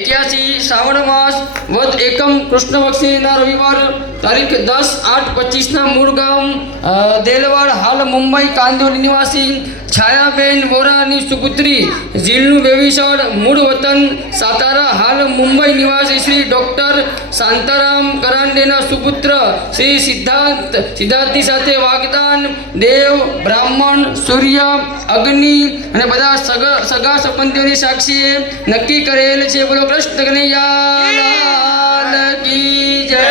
81 श्रावण मास वध एकम कृष्ण पक्षीना रविवार तारीख 10/8/25 मूळ गाम देलवाड हाल मुंबई कांदिवली निवासी छायाबेन वोरानी सुपुत्री जिल्नू बेविशाड मूळ वतन सातारा हाल मुंबई निवासी श्री डॉक्टर शांताराम करांडेना सुपुत्र श्री सिद्धार्थी साथे वागदान देव ब्राह्मण सूर्य अग्नि અને બધા સગા સંબંધીઓની સાક્ષીએ નક્કી કરેલ છે. બોલો કૃષ્ણ કનૈયા લાલ की जय.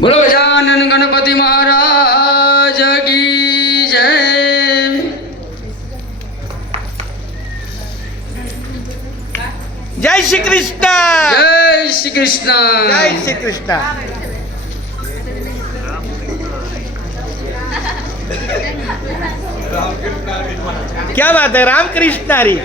बोलो गजानन गणपति महाराज की जय. जय श्री कृष्ण. जय श्री कृष्ण. जय श्री कृष्ण. क्या बात है. रामकृष्ण हरी.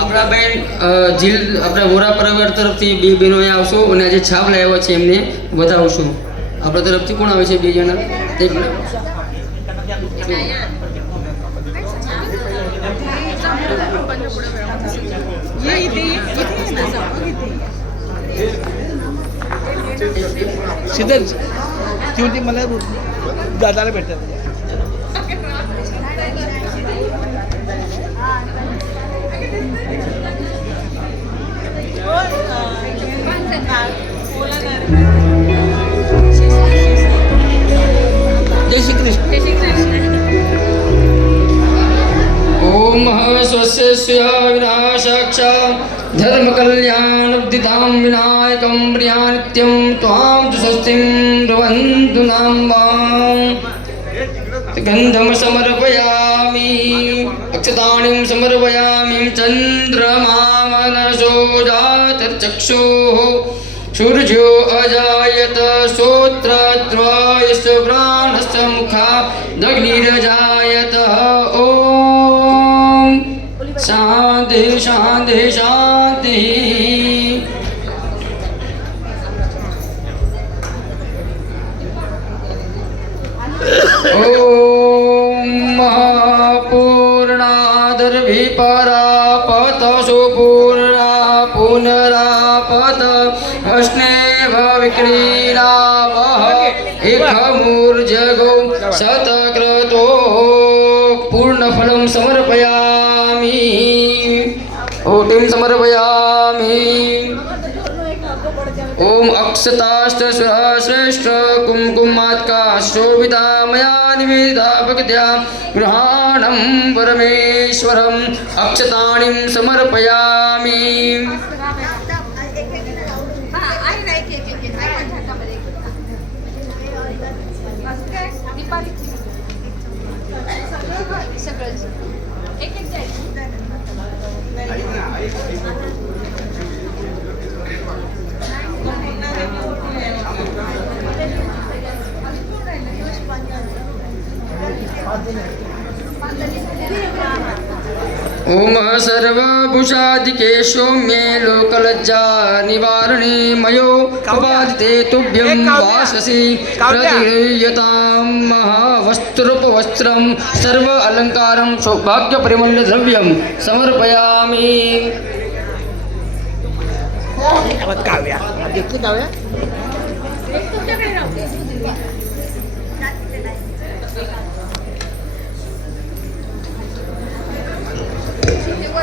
આપણા બેન જીલ આપણા વોરા પરિવાર તરફથી બે બહેનો અહીંયા આવશો અને આજે છાપ લાવ્યા છે એમને બતાવશું. આપણા તરફથી કોણ આવે છે બે જણા તે सीधे क्योंकि मला दादाला भेटतात. जय श्री कृष्ण. ओम स्वस्य विनाशाक्ष धर्म कल्याण बुद्धिधाम विनायकं प्रियानित्यं त्वां स्वस्तिं प्रवन्तु नाम्बां. गन्धं समर्पयामि अक्षताणिं समर्पयामि. चन्द्रमामनसो जातचक्षुः सूर्यो अजायत श्रोत्रद्वयस्य प्राणस्य मुखादग्निरजायत. ॐ शान्ति शान्ति शान्ति. ॐ महापूर्णादर्भिपरापत सुपूर्णा पुनरापत अश्नेव विक्रीणावः एकमूर्जगौ शतक्रतो पूर्णफलं समर्पयामि. ओटिं समर्पयामि. ओम अक्षताश्च श्रेष्ठ कुमकुमात्का शोभिता मया निवेदिता भक्त्या गृहाणं परमेश्वरम् अक्षताणिं समर्पयामि. ओम सर्वभूषादिके सौम्ये लोकलज्जा निवारणे मयो कपादिते तुभ्यं वाससि प्रदीयतां महावस्त्रोपवस्त्रं सर्व अलङ्कारं सौभाग्यपरिमलद्रव्यं समर्पयामि. काव्या.